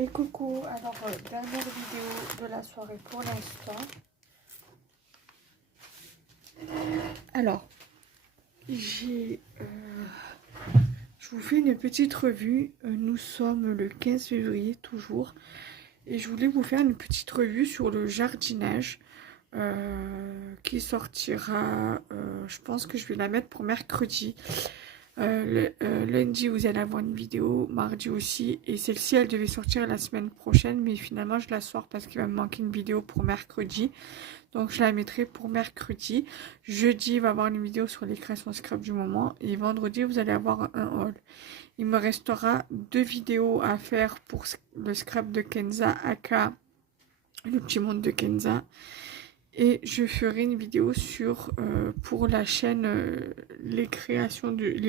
Et coucou, alors dernière vidéo de la soirée pour l'instant. Alors, je vous fais une petite revue. Nous sommes le 15 février toujours. Et je voulais vous faire une petite revue sur le jardinage qui sortira, je pense que je vais la mettre pour mercredi. Lundi, vous allez avoir une vidéo, mardi aussi, et celle-ci, elle devait sortir la semaine prochaine, mais finalement, je la sors parce qu'il va me manquer une vidéo pour mercredi. Donc, je la mettrai pour mercredi. Jeudi, il va y avoir une vidéo sur les créations scrap du moment, et vendredi, vous allez avoir un haul. Il me restera 2 vidéos à faire pour le scrap de Kenza, aka le petit monde de Kenza. Et je ferai une vidéo sur pour la chaîne les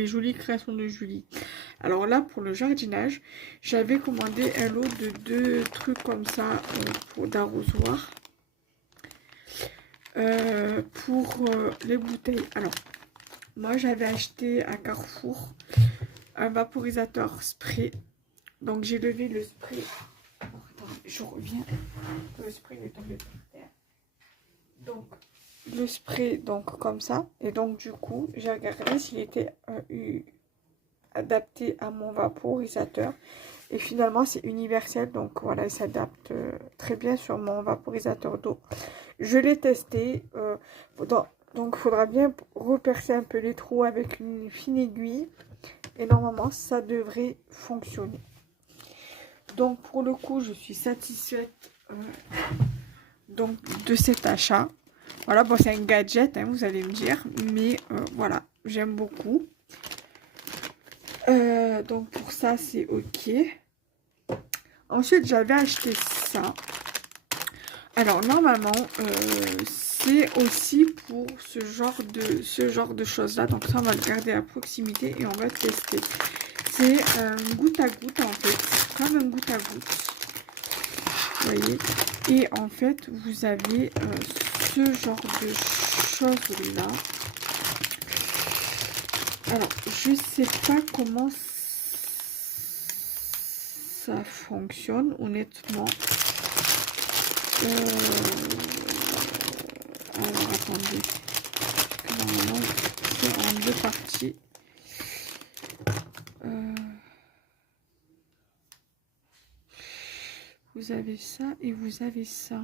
jolies créations de Julie. Alors là, pour le jardinage, j'avais commandé un lot de 2 trucs comme ça pour d'arrosoir pour les bouteilles. Alors, moi j'avais acheté à Carrefour un vaporisateur spray. Donc j'ai levé le spray. Alors, attends, je reviens. Le spray est tombé par terre. Donc le spray, donc comme ça, et donc du coup j'ai regardé s'il était adapté à mon vaporisateur, et finalement c'est universel, donc voilà, il s'adapte très bien sur mon vaporisateur d'eau. Je l'ai testé, donc il faudra bien repercer un peu les trous avec une fine aiguille, et normalement ça devrait fonctionner. Donc pour le coup je suis satisfaite donc de cet achat. Voilà, bon, c'est un gadget, hein, vous allez me dire, mais voilà, j'aime beaucoup. Donc pour ça, c'est ok. Ensuite, j'avais acheté ça. Alors normalement, c'est aussi pour ce genre de choses-là. Donc ça, on va le garder à proximité et on va tester. C'est un goutte à goutte en fait, comme un goutte à goutte. Vous voyez. Et en fait, vous avez ce genre de choses-là. Alors, je sais pas comment ça fonctionne, honnêtement. Alors, attendez. Normalement, c'est en 2 parties. Vous avez ça et vous avez ça.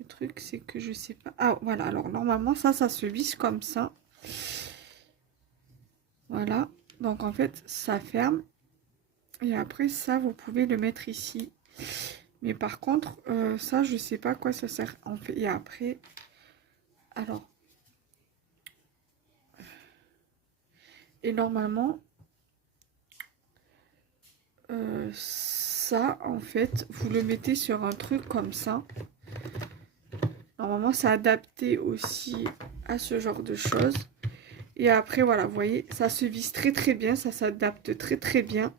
Le truc, c'est que je sais pas. Ah, voilà. Alors, normalement, ça se visse comme ça. Voilà. Donc, en fait, ça ferme. Et après, ça, vous pouvez le mettre ici. Mais par contre, ça, je sais pas à quoi ça sert. En fait, et après, alors. Et normalement, ça, en fait, vous le mettez sur un truc comme ça. Normalement, c'est adapté aussi à ce genre de choses. Et après, voilà, vous voyez, ça se visse très très bien. Ça s'adapte très très bien.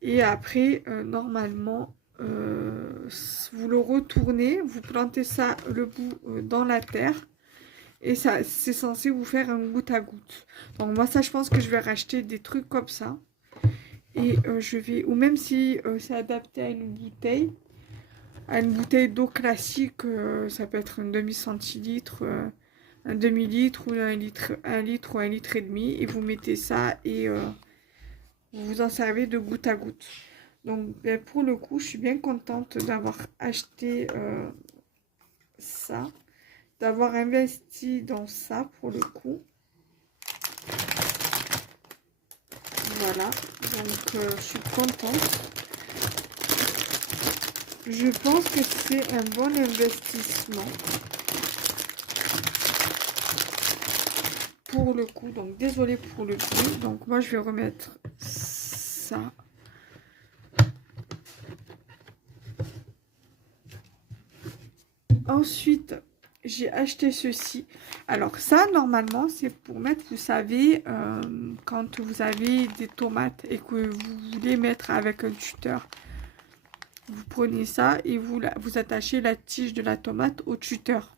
Et après, normalement, vous le retournez. Vous plantez ça, le bout, dans la terre. Et ça, c'est censé vous faire un goutte à goutte. Donc moi, ça, je pense que je vais racheter des trucs comme ça. Et je vais, ou même si c'est adapté à une bouteille d'eau classique, ça peut être un demi-centilitre, un demi-litre ou un litre ou 1,5 litre. Et vous mettez ça et vous vous en servez de goutte à goutte. Donc ben, pour le coup, je suis bien contente d'avoir acheté ça, d'avoir investi dans ça pour le coup. Voilà, donc je suis contente. Je pense que c'est un bon investissement pour le coup. Donc désolé pour le bruit. Donc moi je vais remettre ça. Ensuite, j'ai acheté ceci. Alors ça, normalement, c'est pour mettre, vous savez, quand vous avez des tomates et que vous voulez mettre avec un tuteur, vous prenez ça et vous attachez la tige de la tomate au tuteur.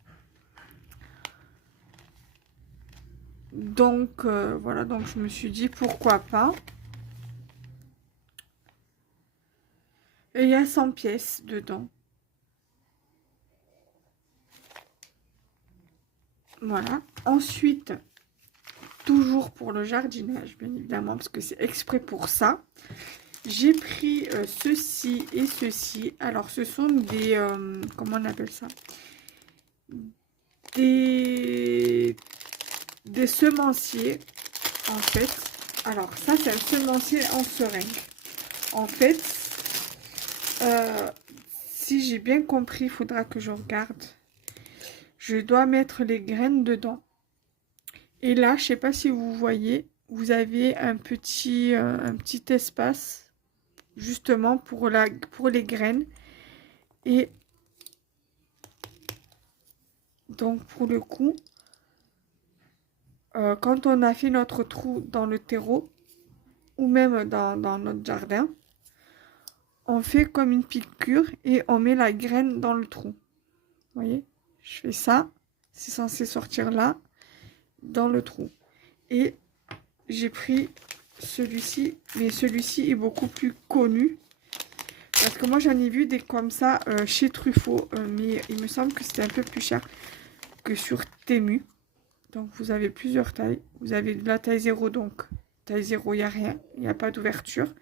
Donc, voilà, donc je me suis dit, pourquoi pas. Et il y a 100 pièces dedans. Voilà. Ensuite, toujours pour le jardinage, bien évidemment, parce que c'est exprès pour ça. J'ai pris ceci et ceci. Alors, ce sont des... comment on appelle ça? Des semenciers, en fait. Alors, ça, c'est un semencier en seringue. En fait, si j'ai bien compris, il faudra que je regarde. Je dois mettre les graines dedans. Et là, je sais pas si vous voyez, vous avez un petit espace justement pour les graines. Et donc pour le coup, quand on a fait notre trou dans le terreau ou même dans notre jardin, on fait comme une piqûre et on met la graine dans le trou. Vous voyez, je fais ça, c'est censé sortir là, dans le trou. Et j'ai pris celui-ci, mais celui-ci est beaucoup plus connu. Parce que moi, j'en ai vu des comme ça chez Truffaut, mais il me semble que c'était un peu plus cher que sur Temu. Donc, vous avez plusieurs tailles. Vous avez de la taille 0, donc taille 0, il n'y a rien. Il n'y a pas d'ouverture.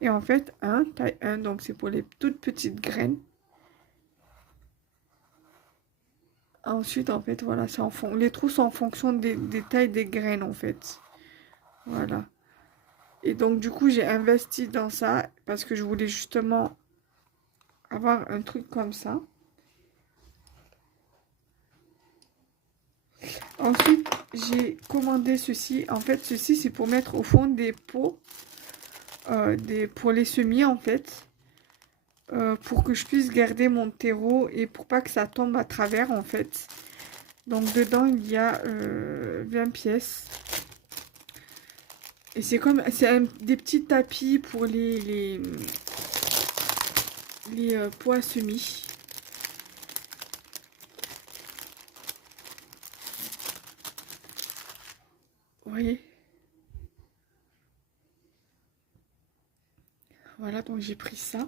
Et en fait, taille 1, donc c'est pour les toutes petites graines. Ensuite, en fait, voilà, les trous sont en fonction des tailles des graines, en fait. Voilà. Et donc, du coup, j'ai investi dans ça parce que je voulais justement avoir un truc comme ça. Ensuite, j'ai commandé ceci. En fait, ceci, c'est pour mettre au fond des pots, pour les semis, en fait. Pour que je puisse garder mon terreau et pour pas que ça tombe à travers, en fait. Donc, dedans, il y a 20 pièces. Et c'est des petits tapis pour les pots à semis. Vous voyez? Voilà, donc j'ai pris ça.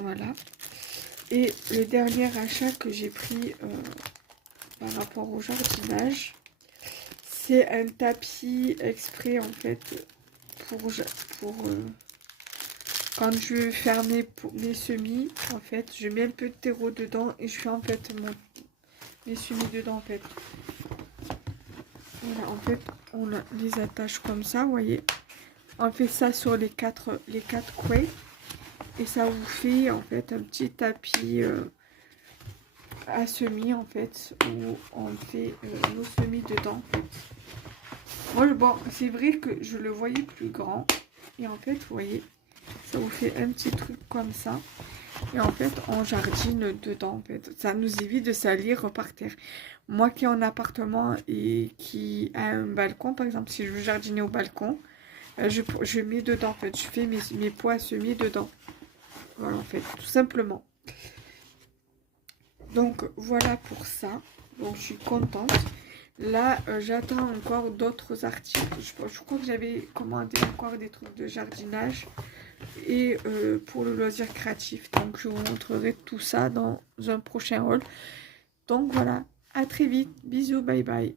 Voilà. Et le dernier achat que j'ai pris par rapport au jardinage, c'est un tapis exprès en fait pour quand je veux faire mes semis, en fait, je mets un peu de terreau dedans et je fais en fait mes semis dedans en fait. Voilà, en fait, on les attache comme ça, vous voyez. On fait ça sur les quatre coins. Et ça vous fait en fait un petit tapis à semis en fait, où on fait nos semis dedans. Moi, bon, c'est vrai que je le voyais plus grand. Et en fait, vous voyez, ça vous fait un petit truc comme ça. Et en fait, on jardine dedans. En fait, ça nous évite de salir par terre. Moi qui ai un appartement et qui a un balcon, par exemple, si je veux jardiner au balcon, je mets dedans. En fait, je fais mes pots à semis dedans. Voilà, en fait, tout simplement. Donc, voilà pour ça. Donc, je suis contente. Là, j'attends encore d'autres articles. Je crois que j'avais commandé encore des trucs de jardinage et pour le loisir créatif. Donc, je vous montrerai tout ça dans un prochain haul. Donc, voilà. À très vite. Bisous. Bye bye.